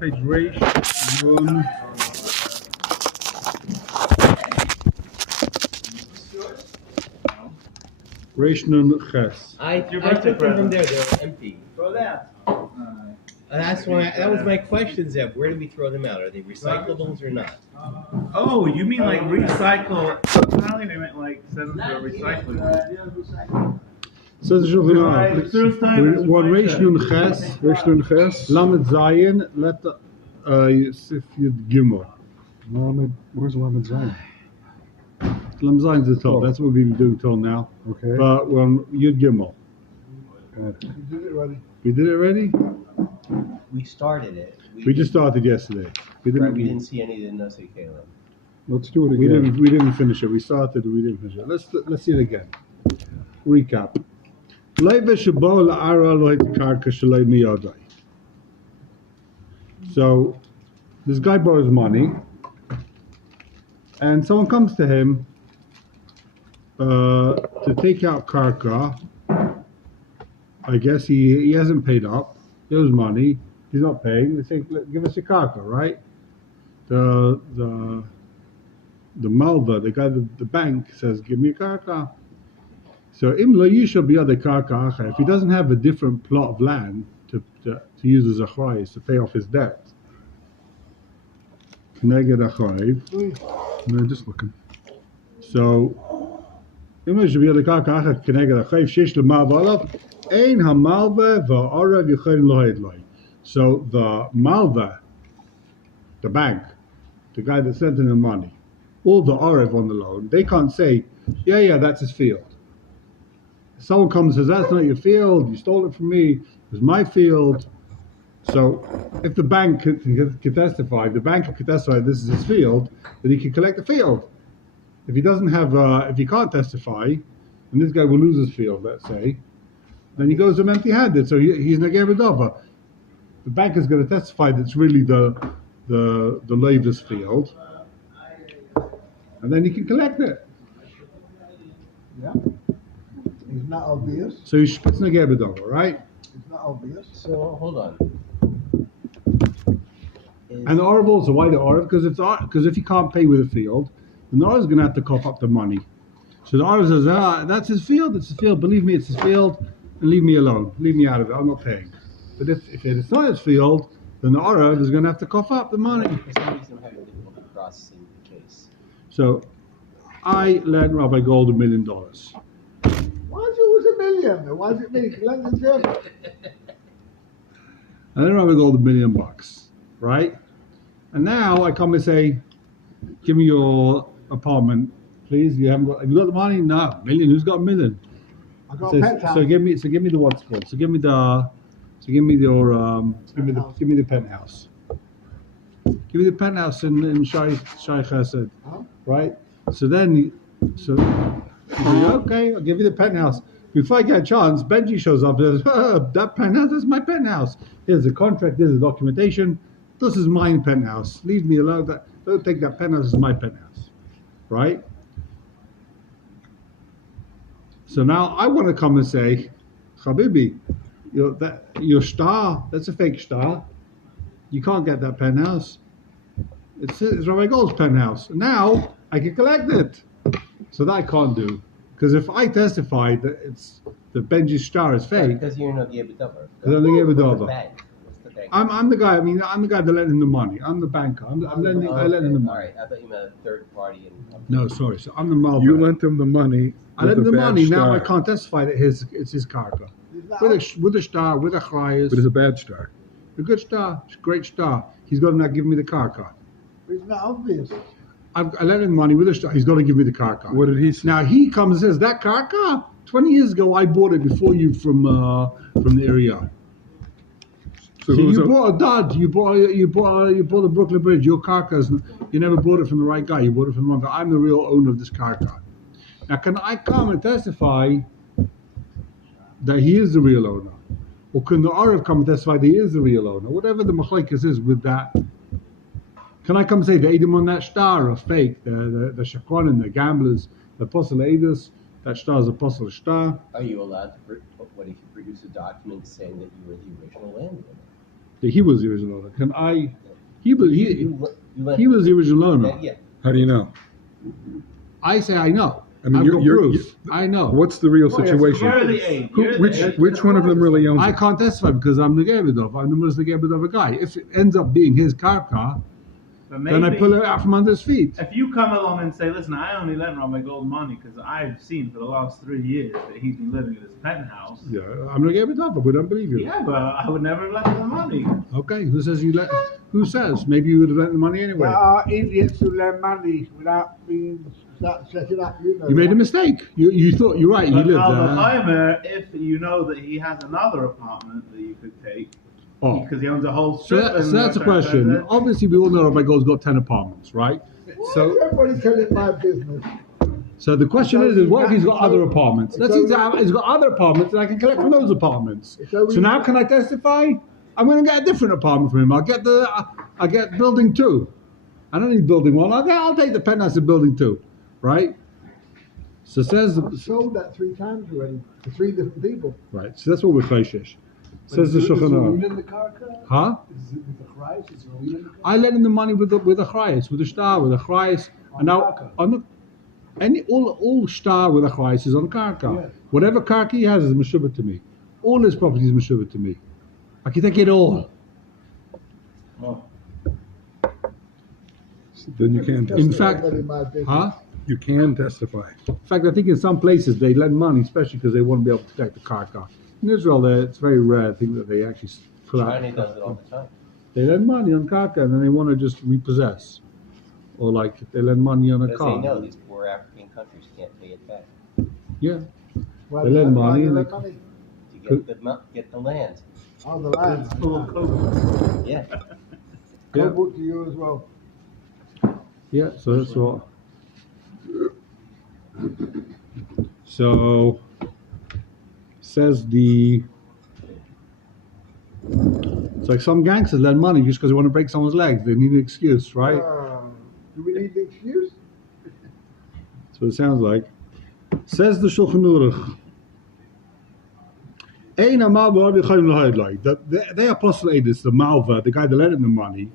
Page Reish Nun. Reish Nun Ches. I took them from there. They were empty. Throw that. That's why. That was my question, Zeb. Where do we throw them out? Are they recyclables or not? Oh, you mean like recycle? Apparently they meant like send them to a recycling. So the Shulchan one Reish Nun Ches, Lamed Zayin, let the Yosef Yud Gimel. Where's Lamed Zayin? Lamed Zayin's the top. That's what we've been doing till now. Okay. But when Yud Gimel. You did it already. We did it already? We started it. We just started yesterday. We didn't see any of the Nasi Kalim. Let's do it again. We didn't finish it. We started. We didn't finish it. Let's see it again. Recap. So this guy borrows money, and someone comes to him to take out karka. I guess he hasn't paid up. He owes money. He's not paying. They say, "Give us your karka," right? The malva, the guy, the bank says, "Give me a karka." So im lo yishal biyad karka acher, if he doesn't have a different plot of land to use as a achrayus to pay off his debt, neged achrayv. No, just looking. So im lo yishal biyad karka acher keneged achrayv sheish lemalva alav ein hamalva va'arav yichayim lo haidloi. So the malva, the bank, the guy that sent him the money, all the arav on the loan, they can't say, yeah, that's his field. Someone comes and says, that's not your field, you stole it from me, it was my field. So if the bank could testify, the banker could testify this is his field, then he can collect the field. If he doesn't have, if he can't testify, and this guy will lose his field, let's say, then he goes home empty-handed, so he's Negeh B'dava. The banker is going to testify that it's really the Levis field, and then he can collect it. Yeah. It's not obvious. So it's Negeh B'dava, right? It's not obvious. So hold on. And the Orav, so why the Orav? Because if he can't pay with a field, then the Orav is going to have to cough up the money. So the Orav says, that's his field, it's his field, believe me, it's his field, and leave me alone, leave me out of it, I'm not paying. But if it's not his field, then the Orav is going to have to cough up the money. For some reason, I'm having difficulty processing the case. So I lent Rabbi Gold $1 million. Why is it was $1 million? Why is it me? Lend it to him. I lent Rabbi Gold $1 million, right? And now I come and say, give me your apartment, please. Have you got the money? No, $1 million. Who's got $1 million? I got a penthouse. So give me the what's called. So give me the give me the penthouse. Give me the penthouse in Shai Chesed, right? So then you say, okay, I'll give you the penthouse. Before I get a chance, Benji shows up and says, that penthouse is my penthouse. Here's the contract, here's the documentation. This is my penthouse. Leave me alone. Don't take that penthouse as my penthouse, right? So now I want to come and say, Habibi, your star, that's a fake star. You can't get that penthouse. It's Rabbi Gold's penthouse. Now I can collect it. So that I can't do. Because if I testify that Benji's star is fake, because you're not the Because I'm the Yebedava. What's the bank? I'm the guy. I'm the guy that lent him the money. I'm the banker. I lent him the money. All right, I thought you meant a third party. No, sorry. So I'm the Malva. You lent him the money. I lent him the money. Star. Now I can't testify that it's his karka. With a star, with a chrayas. But it's a bad star. A good star, great star. He's got to now give me the karka. It's not obvious. I lent him money with a star. He's got to give me the karka. What did he say? Now he comes and says, that karka, 20 years ago I bought it before you from the area. So you bought a Dodge, you bought the Brooklyn Bridge. Your karka, you never bought it from the right guy. You bought it from the wrong guy. I'm the real owner of this karka. Now can I come and testify that he is the real owner? Or can the Arav come and testify that he is the real owner? Whatever the machlekes is with that. Can I come and say the Edom on that star are fake? The Shakronim, the gamblers, the Apostle Edus, that star is Apostle star. Are you allowed to, what if you produce a document saying that you were the original landowner? He was the original owner. Can I? He was You let he was the original owner. Yeah. How do you know? I say I know. I mean, I've you're- got you're- proof. I know. What's the real You're situation? the eight. Who, You're the which eight. which one of them really owns I it? can't testify because I'm the Gebedov. I'm the Muslim Gebedov guy. If it ends up being his karka, But then I maybe pull it out from under his feet. if you come along and say, listen, I only lent Rabbi Gold money because I've seen for the last 3 years that he's been living in his penthouse. Yeah, I'm the Gebedov. We don't believe you. Yeah, but I would never have lent him the money. Okay, who says you let? Who says? Maybe you would have lent the money anyway. There are idiots who lend money without being setting up. You know. You made a mistake. You thought you're right. You But lived Al there. if you know that he has another apartment that you could take, Oh, because he owns a whole so, strip. so and that's a question. Obviously, we all know Rabbi Gold's got 10 apartments, right? So everybody telling my business. So the question is what if he's got other apartments? Let's say he's got other apartments and I can collect from those apartments. So now can I testify? I'm going to get a different apartment from him. I'll get building 2. I don't need building 1. I'll take the penthouse in building 2, right? So says I've sold that 3 times already to 3 different people. right. So that's what we're chayshish. Says the Shulchan Aruch. in the karka? Huh? Is it with the Christ? Is it in the I lent him the money with the chayes, with the star, with the chayes, and now on the all star with the chayes is on karka. Yeah. Whatever karka he has is meshuvah to me. All his property is meshuvah to me. I can take it all. Oh. Then you can In testify. fact, Everybody in my business. huh? You can testify. In fact, I think in some places they lend money, especially because they want to be able to protect the karka. In Israel, it's very rare. I think that they actually put out. China does it all the time. They lend money on karka and then they want to just repossess, or like they lend money on a Because car. they know these poor African countries can't pay it back Yeah. Why They lend why money they and lend they- money? to get the land. On the land. It's full of coke. Yeah. Yeah. Go to you as well. Yeah, so that's what. So says the. It's like some gangsters lend money just because they want to break someone's legs. They need an excuse, right? Do we need an excuse? That's what it sounds like. Says the Shulchan Aruch. Ein hamal v'arvi chayim l'hayid like. The apostle Adis, the Malva, the guy that lent him the money,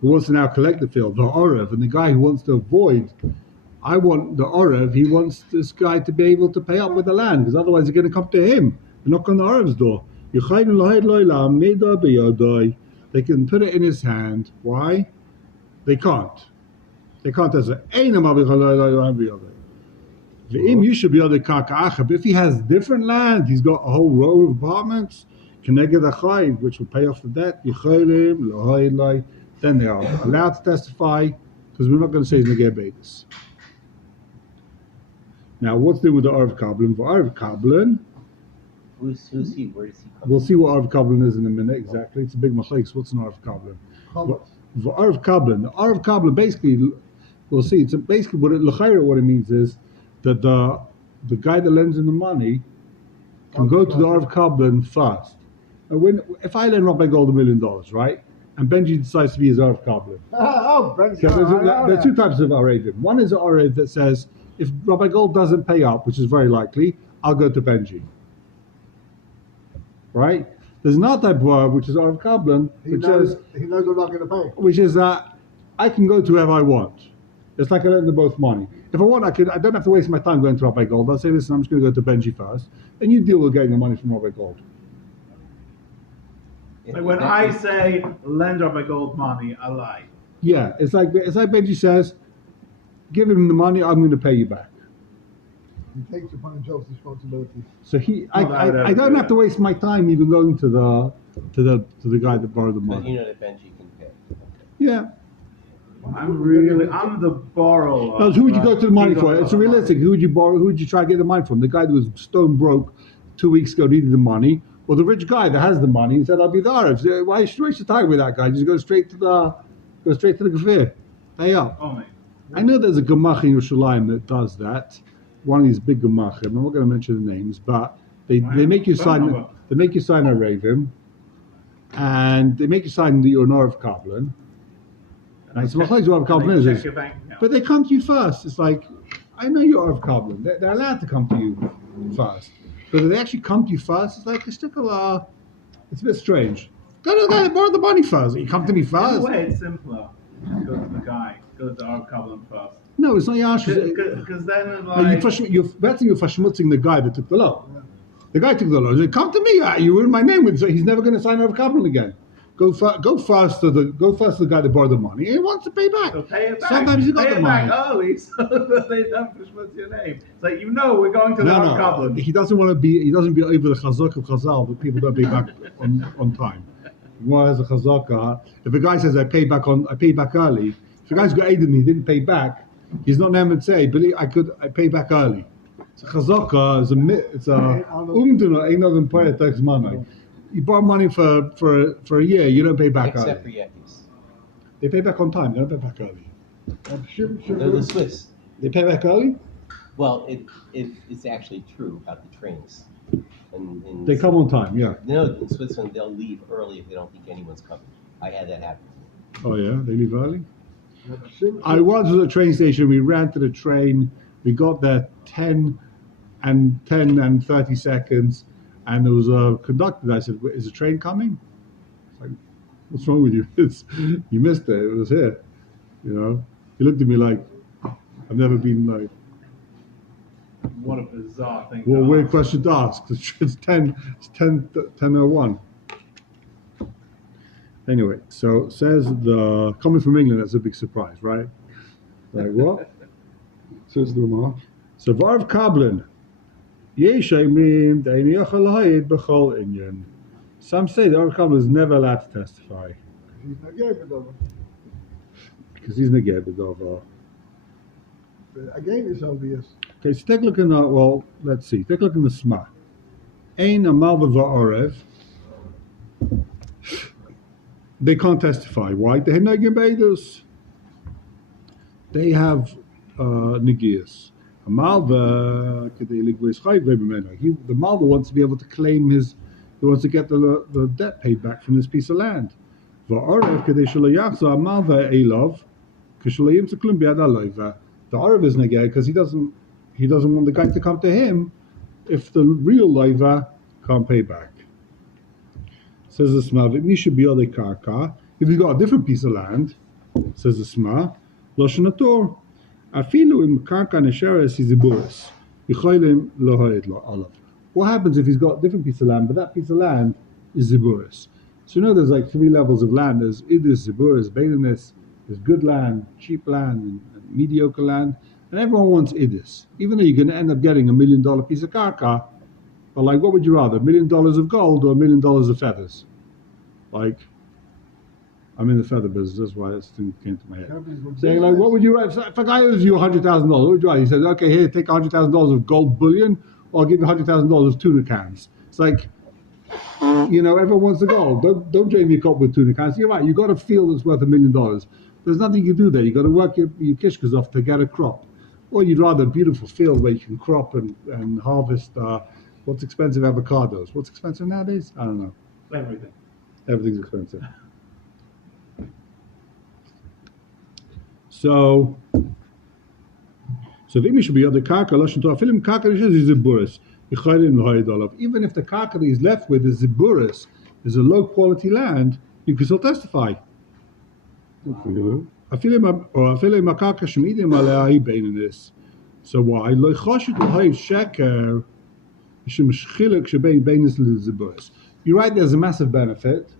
who wants to now collect the field, the Orev, and the guy who wants to avoid. I want the Orev, he wants this guy to be able to pay up with the land, because otherwise they're going to come to him and knock on the Orev's door. They can put it in his hand. Why? They can't. They can't as a if he has different land, he's got a whole row of apartments, which will pay off the debt, then they are allowed to testify, because we're not going to say he's going to get babies. Now, what's the deal with the Arv Kabbalah? For Arv Kabbalah, Who's he? Where does he come we'll see what Arv Kabbalah is in a minute exactly. It's a big machlekes. What's an Arv Kabbalah? For Arv Kabbalah, the Arv Kabbalah basically, we'll see. It's basically what it means is that the guy that lends him the money can go to the Arv Kabbalah first. And if I lend Rabbi Gold $1 million, right, and Benji decides to be his Arv Kabbalah, Oh, Benji. so there's 2 types of Arevim. One is an Arev that says, if Rabbi Gold doesn't pay up, which is very likely, I'll go to Benji. Right? There's another type of Arev, which is Arv Kabbalah, He knows I'm not going to pay. which is that I can go to whoever I want. It's like I lend them both money. If I want, I don't have to waste my time going to Rabbi Gold. I'll say, listen, I'm just going to go to Benji first, and you deal with getting the money from Rabbi Gold. Like when I say lend Rabbi Gold money, I lie. Yeah, it's like Benji says, give him the money, I'm going to pay you back. He takes upon himself responsibility. So I don't have to waste my time even going to the guy that borrowed the But money. you know that Benji can pay. Yeah. I'm the borrower. No, who would you go to the money He for? got It's the money. realistic. Who would you borrow? Who would you try to get the money from? The guy that was stone broke 2 weeks ago needed the money, or the rich guy that has the money and said, "I'll be the Arab." So why should you waste your time with that guy? Just go straight to the kafir. Pay up. Oh, mate. I know there's a gemach in Yerushalayim that does that. One of these big gemachim. I'm not going to mention the names, but they make you sign. They make you sign a ravim, and they make you sign the honor of Kabbalah. And I said, "Well, what of Kabbalah Check is?" your bank account. But they come to you first. It's like, I know you're of Kabbalah. They're allowed to come to you first. But if they actually come to you first, it's like, it's a bit strange. Go to the guy that borrowed the money first. You come to me In a first. way, it's simpler. Go to the guy. Go to our Kabbalah first. No, it's not Yash. Because then it's No, like... you're verschmutzing the guy that took the loan. The guy took the loan. He said, come to me. You ruined my name. He's never going to sign over Kabbalah again. Go first to the guy that borrowed the money. He wants to pay back. So pay it back. Sometimes you got pay the it back money. early so that they don't verschmutz your name. It's like, we're going to the No, Kabbalah. he doesn't want to be. He doesn't be over the chazak of Chazal, but people don't pay back on time. More as a chazaka. If a guy says I pay back early, if a guy's got aid and he didn't pay back, he's not never say, "Billy, I pay back early." It's a chazaka. It's a umduna. Ain't nothing part of takes money. You borrow money for a year, you don't pay back Except for early. Yankees. They pay back on time. They don't pay back early. They're the Swiss. They pay back early. Well, it's actually true about the trains. And They come on time. Yeah. in Switzerland, they'll leave early if they don't think anyone's coming. I had that happen. Oh yeah, they leave early. I was at a train station. We ran to the train. We got there 10 and 30 seconds, and there was a conductor. I said, "Is the train coming?" It's like, "What's wrong with you? You missed it. It was here." He looked at me like, "I've never been like." What a bizarre thing. Well, to weird ask. question to ask. It's 10:01. Anyway, so says coming from England, that's a big surprise, right? Like what? Says the Ramah. So Varv Kablin. Yeshayim Daini Yachalayd Bechol Inyan. Some say the Varv Kablin is never allowed to testify because he's neged b'dover. Again, it's obvious. Okay, so take a look in let's see. Take a look in the Sma. Ein Amal Va'orev. They can't testify. Why? They have negias. The Malva wants to be able to claim he wants to get the debt paid back from this piece of land. The Arav is neged because he doesn't want the guy to come to him if the real loiva can't pay back. Says the Sma, if he's got a different piece of land, says the Sma, Loshanator, Afilu im karka nesheres iziburis, Yicholim lohoid lo olav. What happens if he's got a different piece of land, but that piece of land is ziburis? So there's like 3 levels of land. There's idis, ziburis, beidanis, there's good land, cheap land, and mediocre land, and everyone wants idis. Even though you're going to end up getting $1 million piece of karka, but like, what would you rather, $1 million of gold or $1 million of feathers? Like, I'm in the feather business, that's why this thing came to my head. Saying like, what would you rather, if a guy owes you $100,000, what would you rather? He says, okay, here, take $100,000 of gold bullion, or I'll give you $100,000 of tuna cans. It's like, everyone wants the gold. Don't drain me up with tuna cans. You're right, you got a field that's worth $1 million. There's nothing you can do there. You got to work your kishkas off to get a crop. Or you'd rather a beautiful field where you can crop and harvest. What's expensive? Avocados. What's expensive nowadays? I don't know. Everything. Everything's expensive. So if should be the karka, lashon to afilim karka is ziburis. Even if the karka that he's left with is ziburis, is a low quality land, you can still testify. So why? You're right, there's a massive benefit.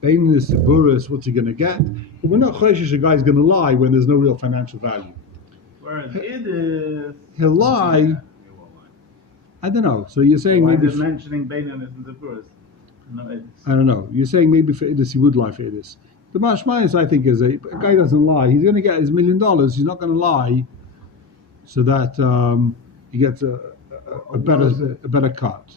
What's he going to get? But we're not choshesh a guy's going to lie when there's no real financial value. Whereas it is... He'll lie. I don't know. So you're saying why maybe... is it mentioning Beinan and Ziburis? No, I don't know. You're saying maybe for Idis he would lie for Idis. The mashmayas, I think, is a guy doesn't lie. He's going to get his $1 million. He's not going to lie so that he gets a better cut.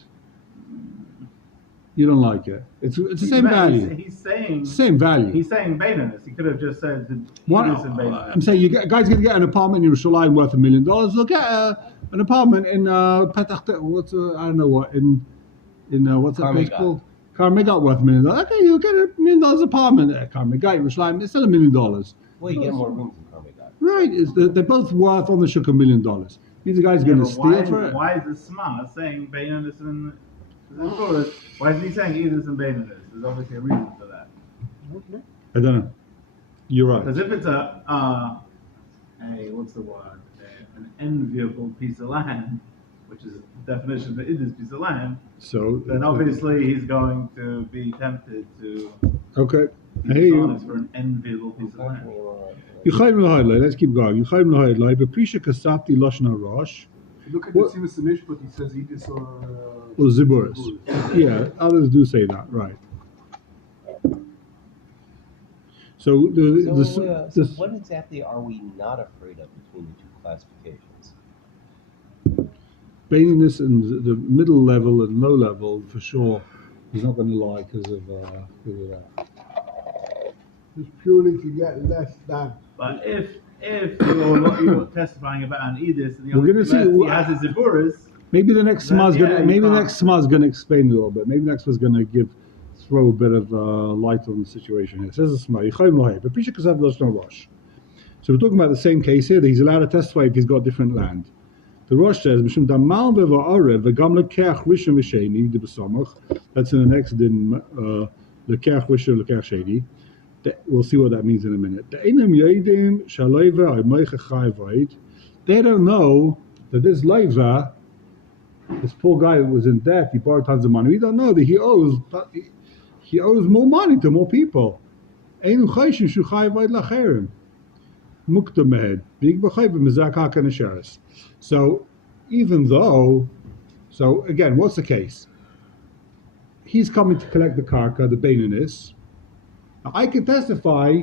You don't like it. It's the same value. He's saying... Same value. He's saying Beinan. He could have just said What, Idis and Beinan. I'm saying a guy's going to get an apartment in Yerushalayim worth $1 million. He'll get an apartment in Petach, I don't know what, in what's that place Carmigat. called? Carmigat worth $1 million. Okay, he'll get $1 million apartment at Carmigat, Yerushalayim. It's still $1 million. Well, you get more rooms in Carmigat. Right, they're both worth on the shuk $1 million. Means the guy's going to steal for it. Why is the Sma saying Beinan and Ziburis? Why is he saying Idis and Beinan? There's obviously a reason for that. Okay. I don't know. You're right. Because if it's what's the word? An enviable piece of land, which is the definition that it is piece of land, So then obviously he's going to be tempted to okay. be Hey, dishonest for an enviable piece of land. let's keep going. Beprisha kasafti lashon harash. Look at What- the Simas Simish, but he says Edis or Or ziburis. Yeah, others do say that, right. So So what exactly are we not afraid of between the two classifications? Baininess and the middle level and low level, for sure, he's not going to lie because of that. Just purely to get less than. But if you're testifying about an edis and the We're only gonna thing see- left he has is ziburis, Maybe the next Then, Sma's yeah, gonna. you Maybe the can't- next Sma's gonna explain a little bit. Maybe the next one's gonna throw a bit of light on the situation here. It says the Sma. But Pisha Kasav Lashon Rosh. So we're talking about the same case here. That he's allowed to testify if he's got different land. The Rosh says, "Mishum damal v'va'arev v'gam lekech rishon v'sheni de b'samach." That's in the next din. Lekech rishon lekech sheni. We'll see what that means in a minute. The einam yodim shalayva aymoicha chayvayit. They don't know that this leiva, this poor guy who was in debt, he borrowed tons of money. We don't know that he owes more money to more people. Einu chayshin shu chayvayit lacherim. Mukta mehed. V'ig b'chayv b'mezak hakan asheres. So, even though, again, what's the case? He's coming to collect the karka, the baininess. Now, I can testify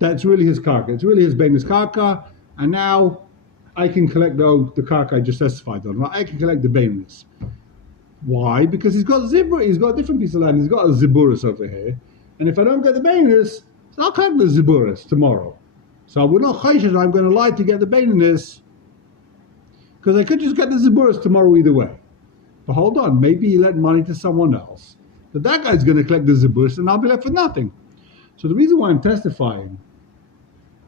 that it's really his karka. It's really his baininess karka, and now I can collect the karka I just testified on. I can collect the baininess. Why? Because he's got zibur. He's got a different piece of land. He's got a ziburis over here, and if I don't get the baininess, so I'll collect the ziburis tomorrow. So we're not chayshish. I'm going to lie to get the baininess. Because I could just get the ziburis tomorrow either way. But hold on, maybe he lent money to someone else. But that guy's going to collect the ziburis and I'll be left with nothing. So the reason why I'm testifying,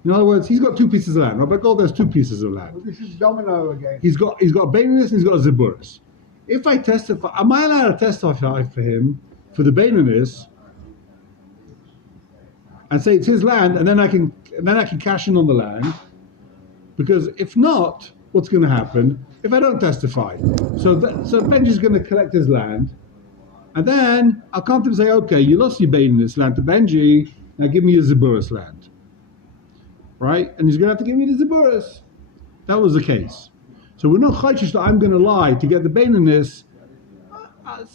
in other words, he's got two pieces of land. Rabbi Gold has two pieces of land. Well, this is domino again. He's got baininess and he's got ziburis. If I testify, am I allowed to testify for him for the baininess and say it's his land, and then I can cash in on the land? Because if not, what's going to happen if I don't testify? So Benji's going to collect his land, and then I'll come to him and say, okay, you lost your baininess land to Benji, now give me your ziburis land. Right? And he's going to have to give me the ziburis. That was the case. So we're not chayshish that I'm going to lie to get the baininess.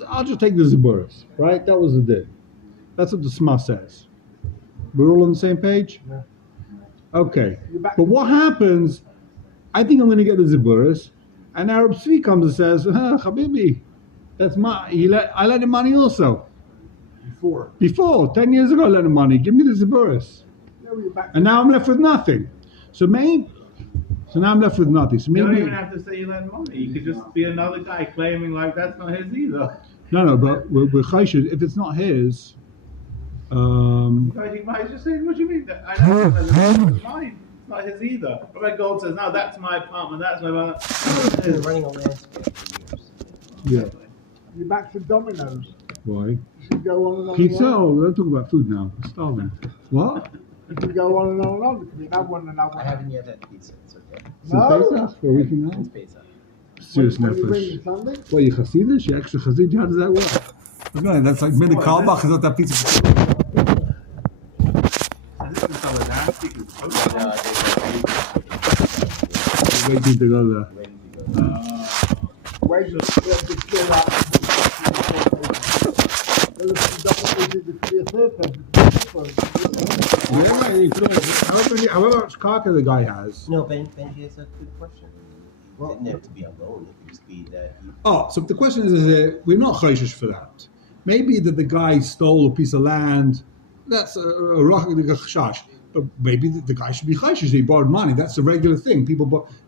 I'll just take the ziburis. Right? That was the deal. That's what the Sma says. We're all on the same page? Yeah. Okay. But what happens, I think I'm going to get the ziburis, and Arab Tzvi comes and says, Habibi, that's I lent him money also. Before, 10 years ago I lent him money, give me the ziburis. And now I'm left with nothing. So now I'm left with nothing. So you maybe, don't even have to say you lent money. You could just be another guy claiming like that's not his either. no, but we're chayshish. If it's not his, You might just say, what do you mean? I know it's mine. It's not his either. Rabbi Gold says, no, that's my apartment, that's my apartment. I've been running a landscape for yeah. years. You're back to dominoes. Why? You should go on and on. Pizza? And on. Oh, don't talk about food now. I'm starving. What? You can go on and on and on. You can have one and have I one. haven't yet had pizza. It's okay. Since No. Pesach? For a week now? It's pizza. Serious When you nefesh. bring Sunday, What, you Hasidish? You extra Hasidish? How does that work? Okay, that's like Mini Kalbach is not that pizza. Is this in solidarity? Waiting to go there. wait to clear up. However much kaka the guy has. No, Benji has a good question. He didn't have to be alone. It could just be that he Oh, so the question is we're not chayshish for that. Maybe that the guy stole a piece of land. That's a chash. But maybe the guy should be chayshish. He borrowed money. That's a regular thing.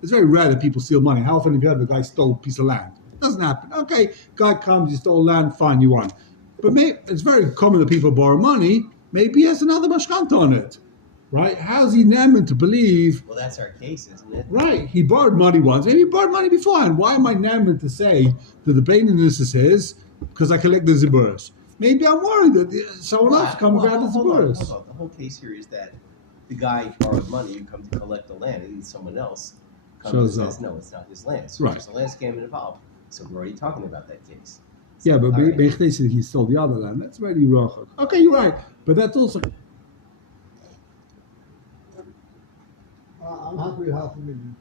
It's very rare that people steal money. How often have you heard a guy stole a piece of land? It doesn't happen. Okay, guy comes, you stole land, fine, you won. But it's very common that people borrow money. Maybe he has another mashkanta on it. Right? How's he named to believe? Well, that's our case, isn't it? Right, he borrowed money once. Maybe he borrowed money beforehand. Why am I named to say that the baininess is his? Because I collect the ziburas. maybe I'm worried that someone else come grab the hold on. Zaburas. The whole case here is that the guy borrowed money and come to collect the land, and someone else comes and says, no, it's not his land. So there's a land scam involved. So we're already talking about that case. So, Yeah, but right. basically he stole the other land. That's really wrong. Okay, you're right. But that's also... I'm happy with $500,000.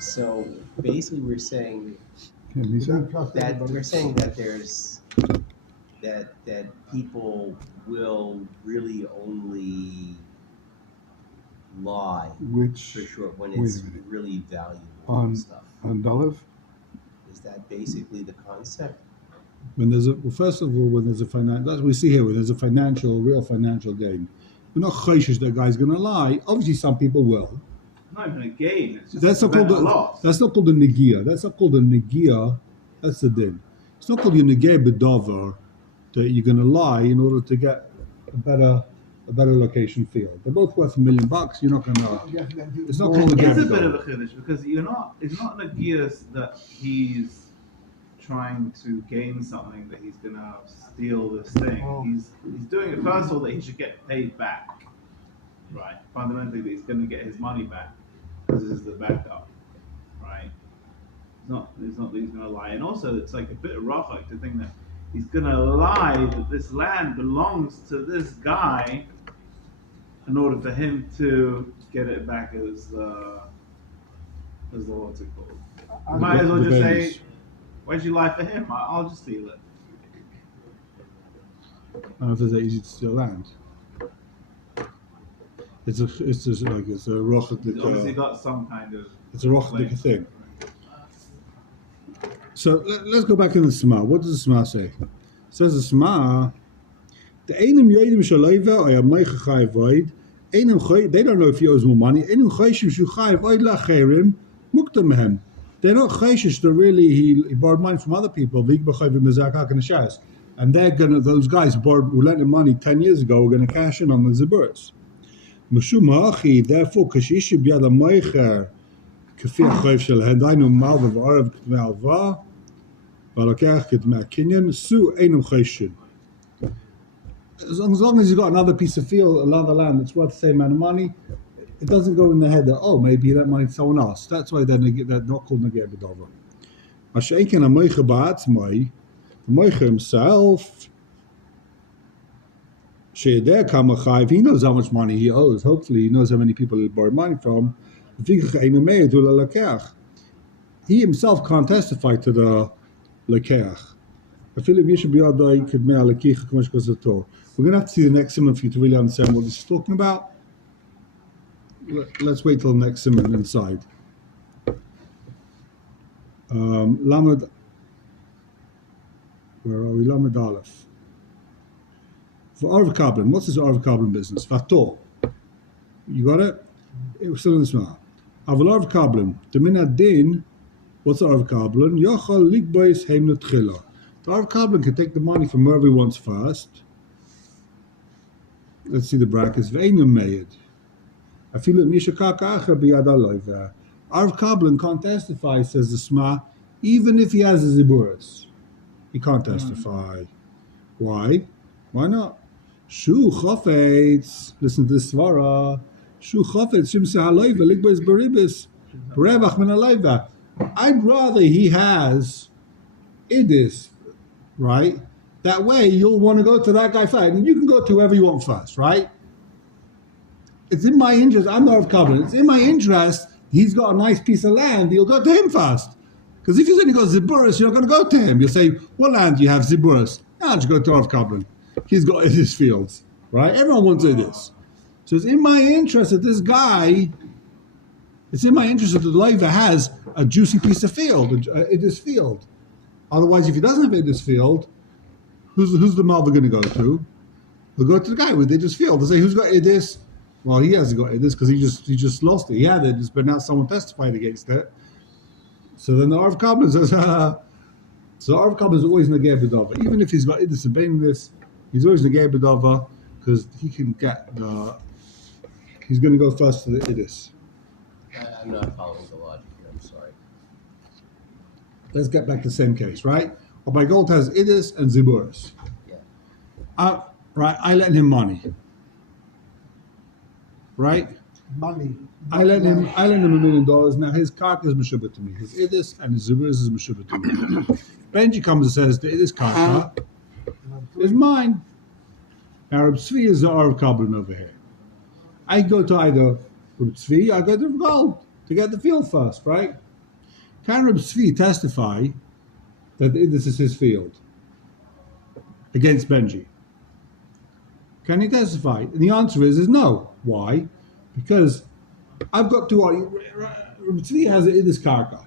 So basically we're saying You don't trust that anybody. we're saying that there's that people will really only lie Which for sure when wait it's a minute. really valuable On- stuff. on Dalev? Is that basically the concept? When there's first of all, when there's a financial, that's what we see here, when there's a real financial gain. We're not chayshish that guy's going to lie. Obviously, some people will. Not even a gain. It's just That's not called a loss. that's not called the negia. That's not called the negia. That's the din. It's not called your negia bedover that you're going to lie in order to get a better location field. They're both worth $1 million. You're not going to. It's not called a It's a negia bit of bedover. a chiddush because it's not a gears that he's trying to gain something, that he's gonna steal this thing. Oh. He's doing it first of all that he should get paid back. Right. Fundamentally that he's gonna get his money back because this is the backup. Right. It's not that he's gonna lie. And also it's like a bit of rachak to think that he's gonna lie that this land belongs to this guy in order for him to get it back as the what's it called? Might as well The just bonus. say, why'd you lie for him? I'll just steal it. I don't know if it's that easy to steal land. It's just like it's a He's obviously rochadik. got some kind of. It's a rochadik thing. So let's go back in the Sma. What does the Sma say? It says the Sma, the Einim Yodim Shaleva or Yameicha Chai Void, they don't know if he owes more money. Einim Chayshim Shu Chai Void Lacherim Muktamehem. They're not chayshish that really he borrowed money from other people. And they're gonna, those guys who lent him money 10 years ago are gonna cash in on the ziburas. Therefore, kashishi b'yad ha'meicher k'fi ha'chayv shelhen dainu malva v'arav k'tmei v'alokech k'tmei kinyan su einum chayshin. As long as you got another piece of field, another land that's worth the same amount of money, it doesn't go in the head that, oh, maybe you lent money to someone else. That's why they're not called negei b'dover. Masha'enken ha'meicher ba'atzmai, the meicher himself, she'edeh kama chayv, he knows how much money he owes. Hopefully, he knows how many people he borrowed money from. He himself can't testify to the lekeach. We're going to have to see the next simon for you to really understand what this is talking about. Let's wait till the next simon inside. Lamed, where are we? Lamed Aleph. For Arv Kablan, what's this Arv Kablan business? Vator. You got it? It was still in the Smah. Aval Arv Kablan. The Minad Din, what's Arv Kablan? Yochal Ligbois Heim Nutchila. The Arv Kablan can take the money from wherever he wants first. Let's see the brackets. Ve'enim Meyed. I feel that Mishakaka Acher B'yad Aloiva. Arv Kablan can't testify, says the Smah, even if he has a Ziburas. He can't testify. Why? Why not? Shu Chofetz. Listen to this Svara. Shu Chofetz Shimse Halayva Ligbois Baribis Revach Min Halayva. I'd rather he has Idis, right? That way you'll want to go to that guy first. And you can go to whoever you want first, right? It's in my interest. I'm the Arv Kablan. It's in my interest. He's got a nice piece of land. You'll go to him first. Because if you say you got Ziburas, you're not going to go to him. You'll say, what land do you have Ziburas? I'll just go to Arv Kablan. He's got his fields, right? Everyone wants this. So it's in my interest that this guy, it's in my interest that the Leiva has a juicy piece of field, Idis field. Otherwise, if he doesn't have Idis field, who's the Malva going to go to? He'll go to the guy with Idis field. They'll say, who's got Idis? Well, he hasn't got Idis because he just lost it. He had Idis, but now someone testified against it. So then the Arv Kablan says, so Arv Kablan is always negei b'dava. Even if he's got Idis and baiting this, he's always negei b'dava because he can get he's going to go first to the Idis. I'm not following the logic here. I'm sorry. Let's get back to the same case, right? by gold has idis and ziburis. Yeah. Right, I lend him money. Right? Money. I lend him $1 million. Now his karka is meshubah to me. His idis and his ziburis is meshubah to me. Benji comes and says the idis karka is mine. Now Reb Tzvi is the Arab Kabbalah over here. I go to either Reb Tzvi, I go to Reb Gold to get the field first, right? Can Reb Tzvi testify that this is his field against Benji? Can he testify? And the answer is no. Why? Because I've got to. Reb Tzvi has it in this karka,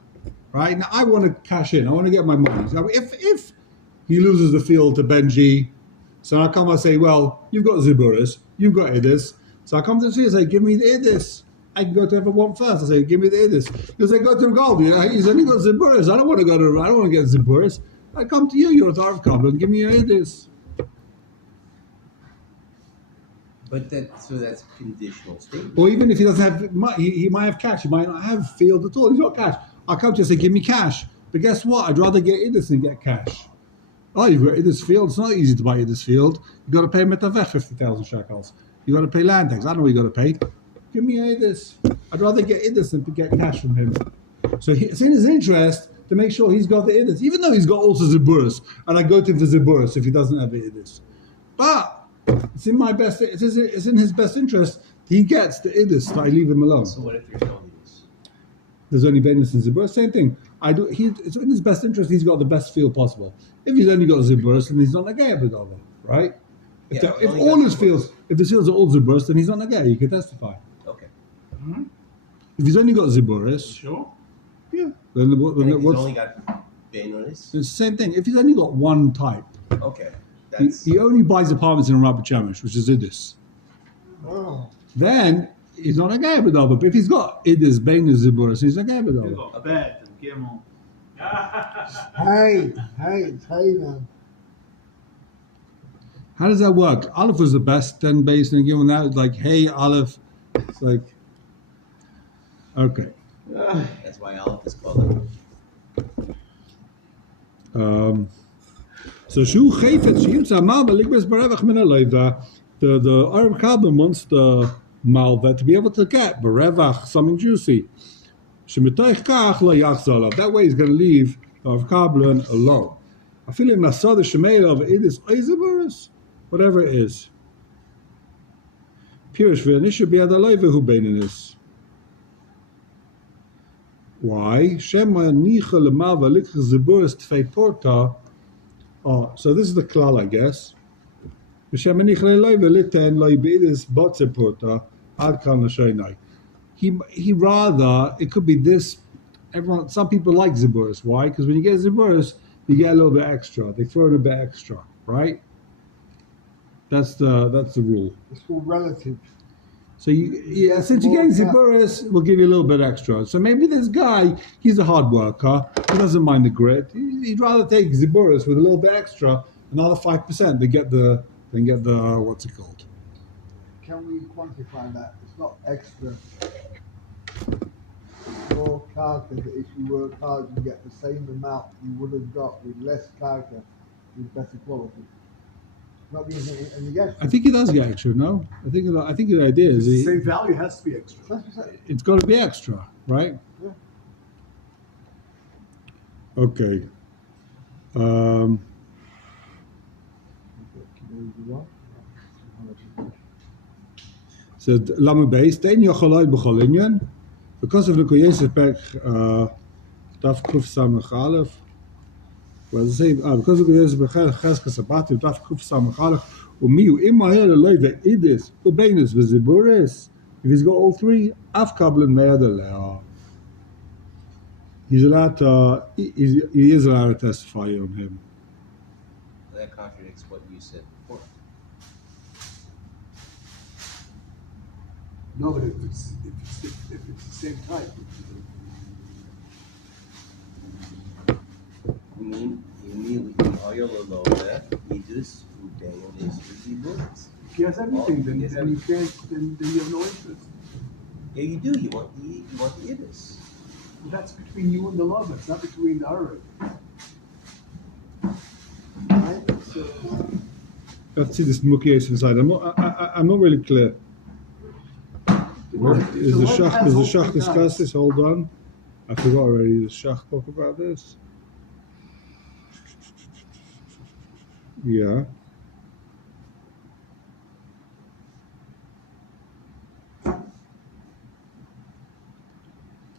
right? Now I want to cash in. I want to get my money. So if he loses the field to Benji, so I come and say, well, you've got Ziburis, you've got Idis. So I come to the Tzvi and say, give me the Idis. I can go to everyone first. I say, give me the Idis. He'll say, go to the Gold. He's only got Ziburis. I don't want to get Ziburis. I come to you, you're the Arv Kabbalah, and give me your Idis. But that's a conditional statement. Or even if he doesn't have, he might have cash. He might not have field at all. He's got cash. I'll come to you and say, give me cash. But guess what? I'd rather get Idis than get cash. Oh, you've got Idis field. It's not easy to buy Idis field. You've got to pay Metavech 50,000 shekels. You've got to pay land tax. I don't know what you've got to pay. Give me Idis. I'd rather get Idis than to get cash from him. So it's in his interest to make sure he's got the Idis, even though he's got also Ziburis. And I go to him for Ziburis if he doesn't have the Idis. But it's in my best. It's in his best interest. He gets the idis. So I leave him alone. So what if there's no idis? There's only Benus and Ziburis. Same thing. It's in his best interest. He's got the best field possible. If he's only got Ziburis, then he's not Nagaya B'Dava, right? If all his fields, if his fields are all Ziburis, then he's not Nagaya. He can testify. Okay. Mm-hmm. If he's only got Ziburis, Sure. yeah. And Then if he's what's only got Benus? it's the same thing. If he's only got one type, Okay. That's he only buys apartments in Rabat Shamish, which is idis. Oh. Then he's not a Nagaya B'Dava. But if he's got idis, Benus, Ziburis, he's a Nagaya You've B'Dava. got a bed and Gimel. Hey, man. How does that work? Aleph was the best, then base, and given that like, hey, Aleph. It's like, okay. that's why Aleph is called So Shu Chayfetz Shimtza Malva Ligbes Barevach Min Aleiva. The Arab Kabbalah wants the Malva to be able to get Barevach, something juicy. Shemitoich Kach La Yachzalav. That way he's going to leave the Arab Kabbalah alone. I feel him Nasad Shemeil of Idis Oizaburis, whatever it is. Pirish V'Anisha Biad Aleiva Hu Beininis. Why? Shema Nicha Lemalva Likch Ziburis Tfei Porta. Oh, so this is the klal, I guess. He rather, it could be this. Some people like Ziburis. Why? Because when you get Ziburis, you get a little bit extra. They throw in a bit extra, right? That's the rule. It's all relative. So since you're getting Ziburis, we'll give you a little bit extra. So maybe this guy, he's a hard worker. He doesn't mind the grit. He'd rather take Ziburis with a little bit extra, another 5%. They get the what's it called? Can we quantify that? It's not extra. More karka, that if you work hard, you get the same amount you would have got with less karka, with better quality. Not using any extra. I think he does get extra. No, I think the idea is The same value has to be extra. it's got to be extra, right? Yeah. Okay. So Lama Beis, Tein Yochalai B'chol Inyan, because of the Koyesef Pek Daf Kuf Samach Aleph. Well, they say because of the Koyesef Pek Cheskas Abati Daf Kuf Samach Aleph. Umiu Imayel Eloive Idis Ubenus V'Ziburis. If he's got all three, Af Kablan Me'adaleh. He's allowed to. He is allowed to testify on him. that contradicts what you said before. No, but if it's the same type. You mean Ayala Lola, Idris, Udayan is the books. If he has everything, then you can't. Then you have no interest. Yeah, you do. You want the Idris. That's between you and the lover. It's not between the Arab. Let's see this Mukies inside. I'm not really clear. Is the Shach discuss this? Hold on. I forgot already. Does Shach talk about this? Yeah.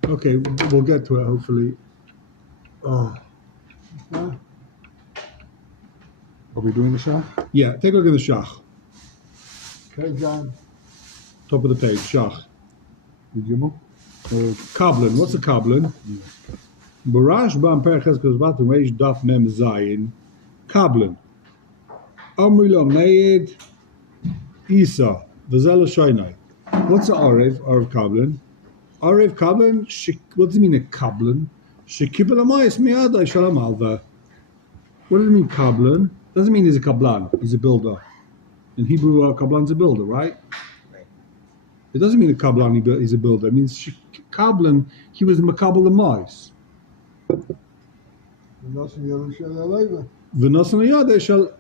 Okay, we'll get to it hopefully. Oh. Are we doing the Shach? Yeah, take a look at the Shach. Okay, John. Top of the page, Shach. The Gimel? Kablan. What's a Kablan? Barash Bam Perches Kozvat Reish Daf Mem Zayin. Kablan. Amri Lo Meid Isa. Vazela Shainai. What's a Arev? Arev Kablan. Arev Kablan. What does it mean a Kablan? Shekibel Amayis Miada Shalom Alva. What does it mean Kablan? Doesn't mean he's a Kablan. He's a builder. In Hebrew, Kablan's a builder, right? It doesn't mean a Kablan he's a builder. It means Kablan, he was a Makabal Amayis. V'nosan Yada shall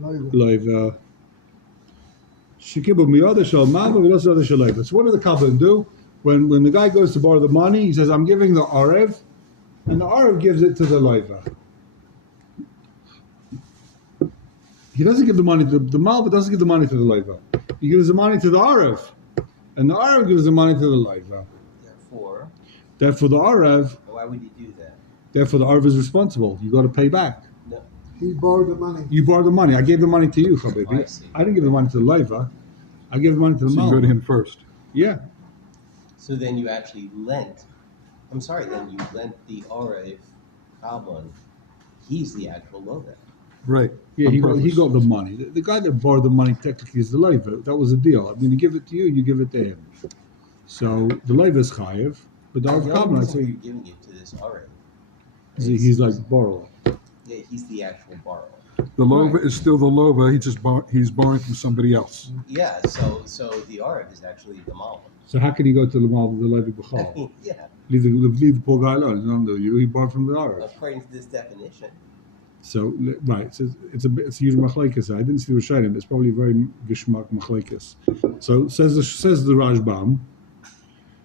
Leiva. Shekibel Miyada shall Malva v'nosan Yada shall Leiva. So what do the Kablan do? When the guy goes to borrow the money, he says, I'm giving the Arev, and the Arev gives it to the Leiva. He doesn't give the money to the Malva, doesn't give the money to the Leiva. He gives the money to the Arev, and the Arev gives the money to the Leiva. Therefore, the Arev. Why would he do that? Therefore, the Arev is responsible. You got to pay back. No. He borrowed the money. You borrowed the money. I gave the money to you, Chabibi. Oh, I see. I didn't give the money to the Leiva. I gave the money to the So you Malva. go to him first. Yeah. So then you actually lent. I'm sorry. Then you lent the Arev Kablan. He's the actual Lovet. Right. Yeah, On he purpose. got the money. The guy that borrowed the money technically is the Leiva. That was the deal. I'm going to give it to you, you give it to him. So the Leiva is Chayev, but the Arev The only Kablan, I reason say, you're giving it to this Arev. he's like borrower. Yeah, he's the actual borrower. The Lova is still the Lova. He's borrowing from somebody else. Yeah. So the Arev is actually the Malva. So how can he go to the Malva, the Leiva B'chal? Yeah. Leave the poor guy alone. He doesn't know you. He borrowed from the Arev. According to this definition. So right, so it's a huge machlekes. I didn't see the Rishonim. It's probably very gishmak machlekes. So says the Rashbam.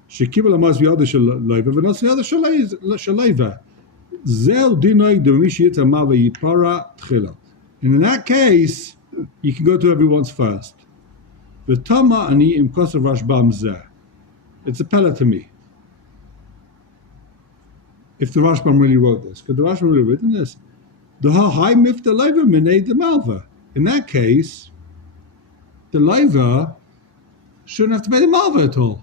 Shekibel amaz v'yada shaleiva v'nos v'yada shaleiva. Zel dinoi d'mishiyat hamav yipara tchila. And in that case, you can go to everyone's first. V'tama ani im kosav Rashbam zeh. It's a pella to me. If the Rashbam really wrote this, could the Rashbam really written this? The high mif the leiva minei the malva. In that case, the leiva shouldn't have to pay the malva at all.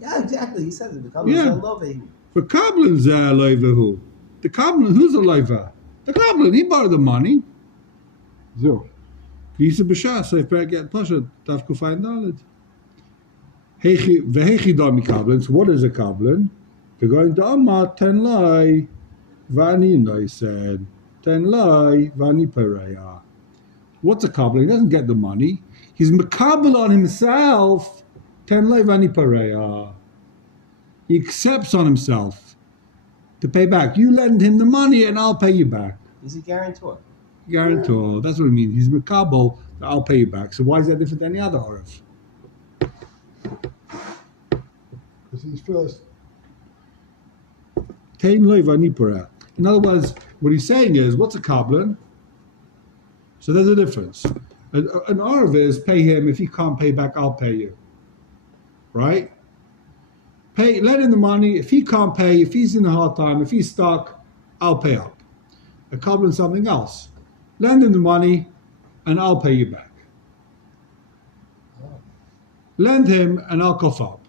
Yeah, exactly. He says it becomes Yeah. a Lovet. For Kablan zeh leiva who? The Kablan, who's the leiva? The Kablan, he borrowed the money. Zil. He's a b'shas, so if I get pasha, taf kufayin daled. Vehechi dami Kablan. So what is a Kablan? They're going to Amma ten lai. Vani I said, ten lai, vani pereya. What's a kabbalah? He doesn't get the money. He's makabel on himself. Ten lai, vani pereya. He accepts on himself to pay back. You lend him the money and I'll pay you back. He's a guarantor. Guarantor. That's what it means. He's makabel, I'll pay you back. So why is that different than any other Arif? Because he's first. Ten lai, vani pereya. In other words, what he's saying is, what's a kablan? So there's a difference. An Arv is pay him. If he can't pay back, I'll pay you. Right? Lend him the money. If he can't pay, if he's in a hard time, if he's stuck, I'll pay up. A kablan something else. Lend him the money, and I'll pay you back. Lend him, and I'll cough up.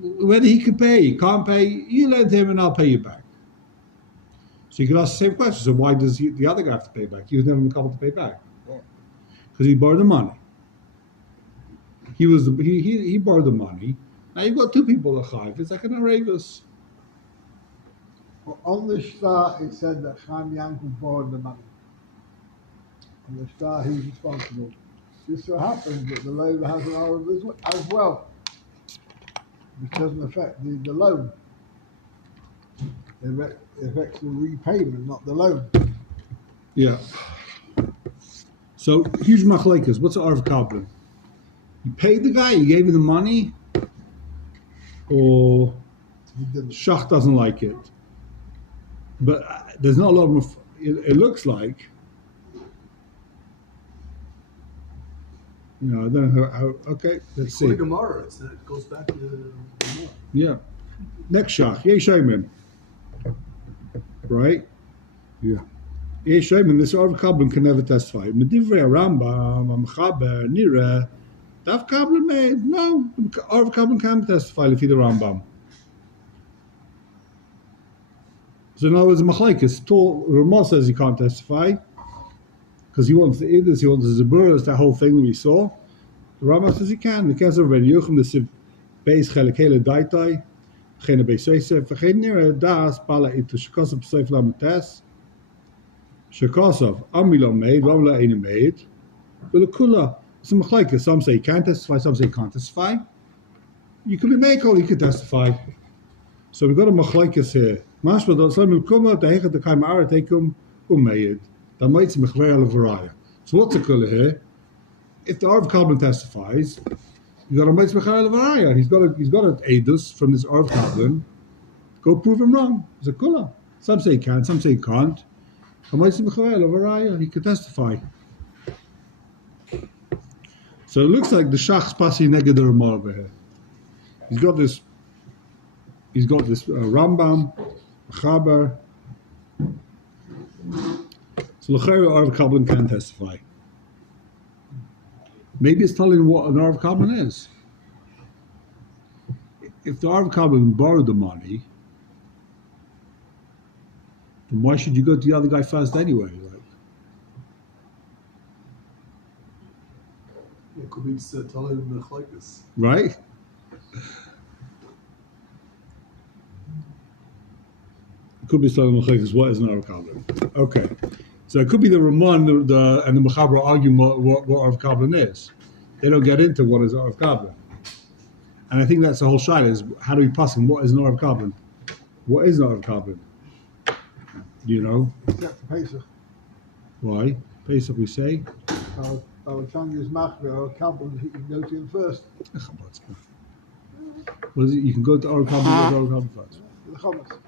Whether he can pay, he can't pay, you lend him, and I'll pay you back. So you could ask the same question. So why does the other guy have to pay back? He was never able to pay back. Because he borrowed the money. He borrowed the money. Now you've got two people that chayv. It's like an Aravis. Well, on the star, it said that Chaim Yankel borrowed the money. On the star, he's responsible. Just so happens that the loan has an Arab as well. Which doesn't affect the loan. affects the repayment, not the loan. Yeah. So huge machlekes. What's the arv kabbalah? You paid the guy, you gave him the money, or Shach doesn't like it. But there's not a lot of. It looks like. I don't know how. Okay, let's see. Gemara, it goes back to Gemara. Yeah. Next Shach, Yeshayman. Right? Yeah. Yeshayman, this Arv Kabbalah can never testify. Medivrei Rambam, Amchaber, Nira, Dav Kabbalah made. No, Arv Kabbalah can testify if he's the Rambam. So in other words, Machlekes, Ramah says he can't testify because he wants the Idus, he wants the Zaburas, that whole thing that we saw. The Ramah says he can. The Kesser Ben Yuchim, the Siv Beis Chelekele Daitai, Chene Beis Yosef, V'chein Nira Das, Bala Itu, Shekosov P'Seif Lamates, Shekosov, Amila made, Ramla Eina made, V'lekula, it's a Machlekes. Some say he can testify, some say he can't testify. You could be Meikol, you could testify. So we've got a Machlekes here. Mashma does let me come out the hech the kaim ara tekum umayid. That might be mechver al varaya. So what's the kula here? If the Arv Kabbalah testifies, you got a might mechver al varaya. He's got an edus from this Arv Kabbalah. Go prove him wrong. It's a kula. Some say he can, some say he can't. A might mechver al varaya. He could testify. So it looks like the Shach's pasi neged the Ramah over here. He's got this Rambam. Chaber. So l'chayra Arv Kabbalah can testify. Maybe it's telling what an Arv Kabbalah is. If the Arv Kabbalah borrowed the money, then why should you go to the other guy first anyway? It could be telling him Machlekes. Right? It could be Salam Machlekes. What is an Arv Kabbalah? Okay, so it could be the Ramon and the Mechaber arguing what Arv Kabbalah is. They don't get into what is Arv Kabbalah, and I think that's the whole shayla is how do we pass him? What is an Arv Kabbalah? What is an Arv Kabbalah? Do you know? Except for Pesach. Why Pesach we say? By the time he's machmer or Kabbalah, he can go to him first. What is it? You can go to Arv Kabbalah or Arv Kabbalah first. The Chomas.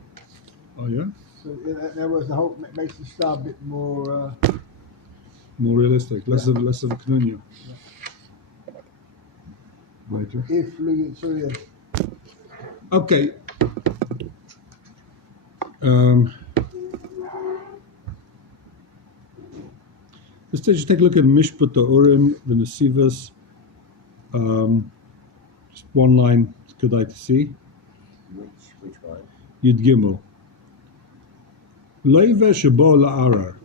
Oh yeah. So in other words, the whole makes the star a bit more realistic, less of a communion. Later. Okay. Let's just take a look at Mishpat Urim, the Nesivas. Just one line, it's good to see. Which one? Yud Gimel. Leiva Shabo La'arar.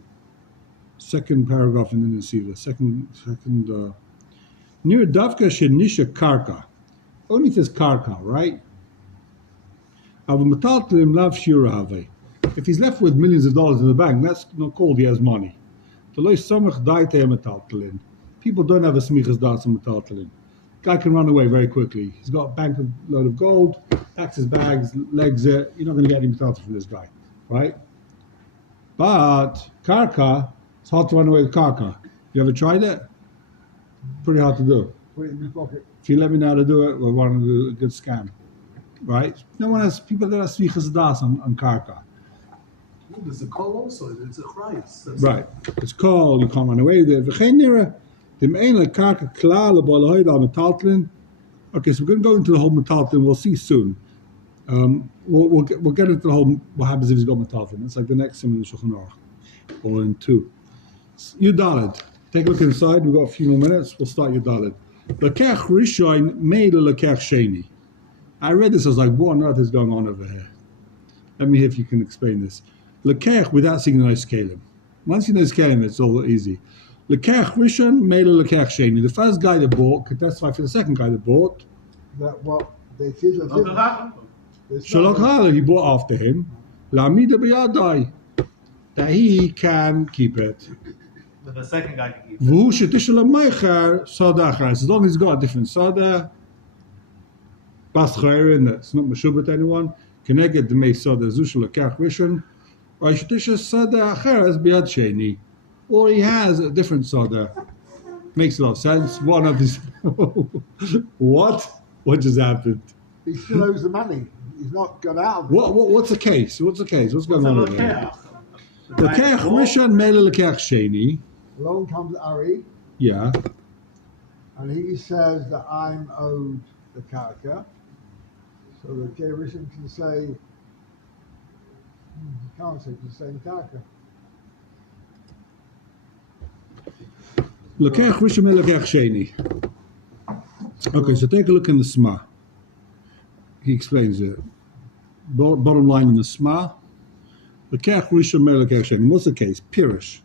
Second paragraph in the Nesiva. Second. Near Davka Shenisha Karka. Only if it's Karka, right? If he's left with millions of dollars in the bank, that's not called he has money. People don't have a smichas das and metaltalin. Guy can run away very quickly. He's got a bank load of gold, packs his bags, legs it. You're not going to get any metaltal from this guy, right? But karka, it's hard to run away with karka. You ever tried it? Pretty hard to do. put it in his pocket. If you let me know how to do it, we're going to do a good scam, right? No one has people that have svichas das on karka. There's a call also. It's a Christ. Right. It's called. You can't run away with it. Okay, so we're going to go into the whole metalton. We'll see soon. We'll get into the whole what happens if he's got metalton. It's like the next sim in the Shulchan Aruch, or in 2. Yudalid. Take a look inside. We've got a few more minutes. We'll start Yudalid. Lekech Rishon made a Lekech Sheni. I read this. I was like, what on earth is going on over here? Let me hear if you can explain this. Lekech without seeing the nice kalim. Once you know his kalim, it's all easy. Lekech Rishon made a Lekech Sheni. The first guy that bought could testify for the second guy that bought. That what they did. Shalok Hala, he bought after him. Lamida b'yadai, that he can keep it. But the second guy can keep it. V'hu shetishala meicher sada achar. As long as he's got a different sada, bas chayrin, that's not meshubah to anyone, כנגד דמי סודה זו שלקח ראשון, או יש סודה אחרת ביד שני, or he has a different soda. Makes a lot of sense. One of his what? What just happened? He still owes the money. He's not got out of it. What's the case? What's the case? What's going on over there? לקח Well, ראשון מילא לקח שני. Along comes Ari, Yeah. and he says that I'm owed the karka. So the Kerishan can say, he can't say the same karka. לקח ראשון מילא לקח שני. Okay, so take a look in the Sma. He explains it. Bottom line in the Sma. לקח ראשון מילא לקח שני. What's the case? Pirish.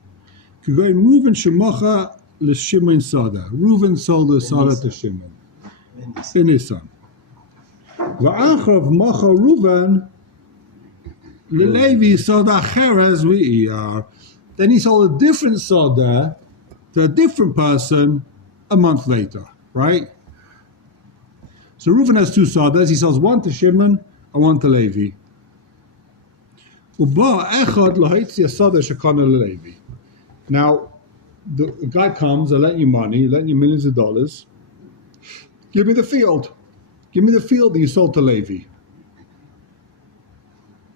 כגון ראובן שמחה לשמעון סודה. ראובן sold the soda to Shimon. In his son. ואחריו מחה ראובן ללוי סודה אחרת ואייר. Then he sold a different soda to a different person a month later, right? So Reuven has two sodas. He sells one to Shimon and one to Levi. Now, the guy comes, I lent you money, lent you millions of dollars. Give me the field. Give me the field that you sold to Levi.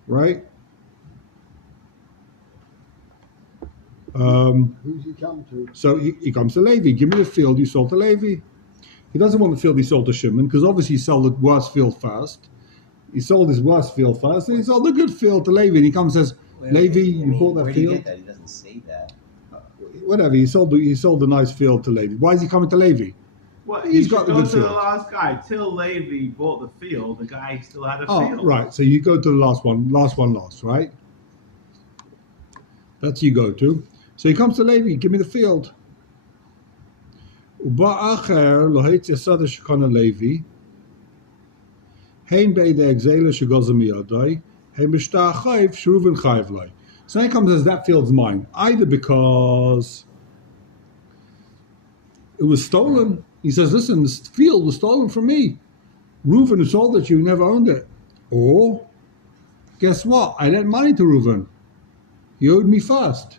Right? Who's he come to? So he comes to Levi. Give me the field you sold to Levi. He doesn't want the field he sold to Shimon because obviously he sold the worst field first. He sold his worst field first, and he sold the good field to Levi. And he comes and says, Levi, you bought that where do you field? get that? He doesn't say that. Whatever. He sold the nice field to Levi. Why is he coming to Levi? Well, He's he got should the go good to the field. last guy. Till Levi bought the field, the guy still had a Oh, field. right. So you go to the last one, right? That's you go to. So he comes to Levi, give me the field. ובא אחר לא היצא סודה שקונה לוי, הן בידי הגזלה שגוזל מידי, הן בשטר החייב שראובן חייב לי. So he comes and says, that field's mine. Either because it was stolen. He says, listen, this field was stolen from me. Reuven, who sold it to you, never owned it. Or, guess what? I lent money to Reuven. He owed me first.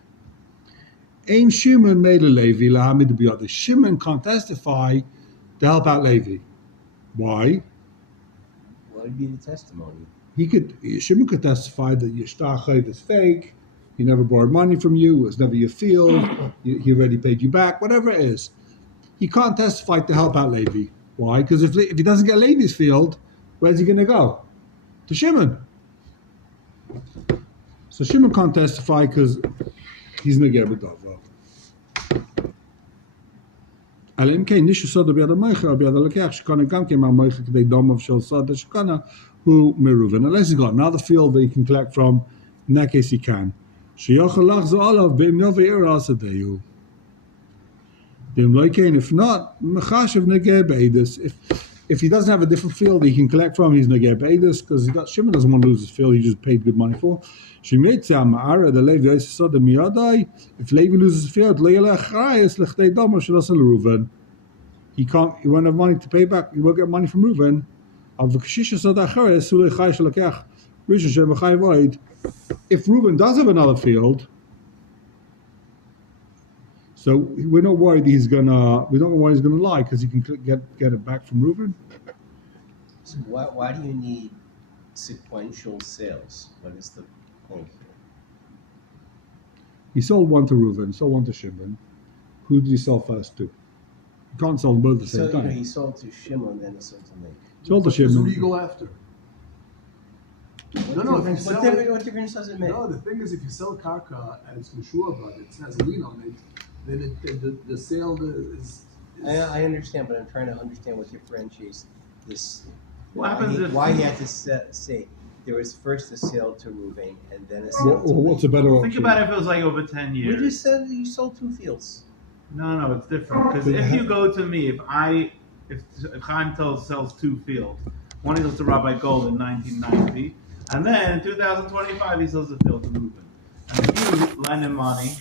Ein Shimon made a Levi lahamid b'yada. Shimon can't testify to help out Levi. Why? What would be the testimony? Shimon could testify that your shtar chayv is fake. He never borrowed money from you. It was never your field. He already paid you back. Whatever it is, he can't testify to help out Levi. Why? Because if he doesn't get Levi's field, where's he going to go? To Shimon. So Shimon can't testify because he's negeh b'davo. אלא אם כן, נישהו סודה ביד המייכה, או ביד הלקח, שקונה גם כן מהמייכה כדי דומיו של סודה שקונה, הוא מראובן. Unless he's got another field that he can collect from, in that case he can. שיוכל לחזור עליו, באם יובי עירה השדהו. If not, מחשב נגע בעדס. If he doesn't have a different field he can collect from, he's negeh b'edus, because Shimon doesn't want to lose his field, he just paid good money for. If Levi loses his field, he won't have money to pay back, he won't get money from Reuven. If Reuven does have another field, so we're not worried we don't know why he's gonna lie, because he can get it back from Reuven. So why do you need sequential sales? What is the point here? He sold one to Reuven, sold one to Shimon. Who did he sell first to? You can't sell them both at the same time. He sold to Shimon, then he sold to Levi. Sold to So who do you Shimon. go after? What No, if you difference, sell what difference does it make? No, the thing is, if you sell karka and it's Meshua, but it has a lien on it, then the sale is I understand, but I'm trying to understand what differentiates this. What happens if why he had to say there was first a sale to Reuven and then a sale to What's a Levi? better Think option? about it if it was like over 10 We years. just said you sold two fields. No, it's different. Because if you go to me, if Chaim sells two fields, one he sells to Rabbi Gold in 1990, and then in 2025 he sells a field to Reuven. And if you lend him money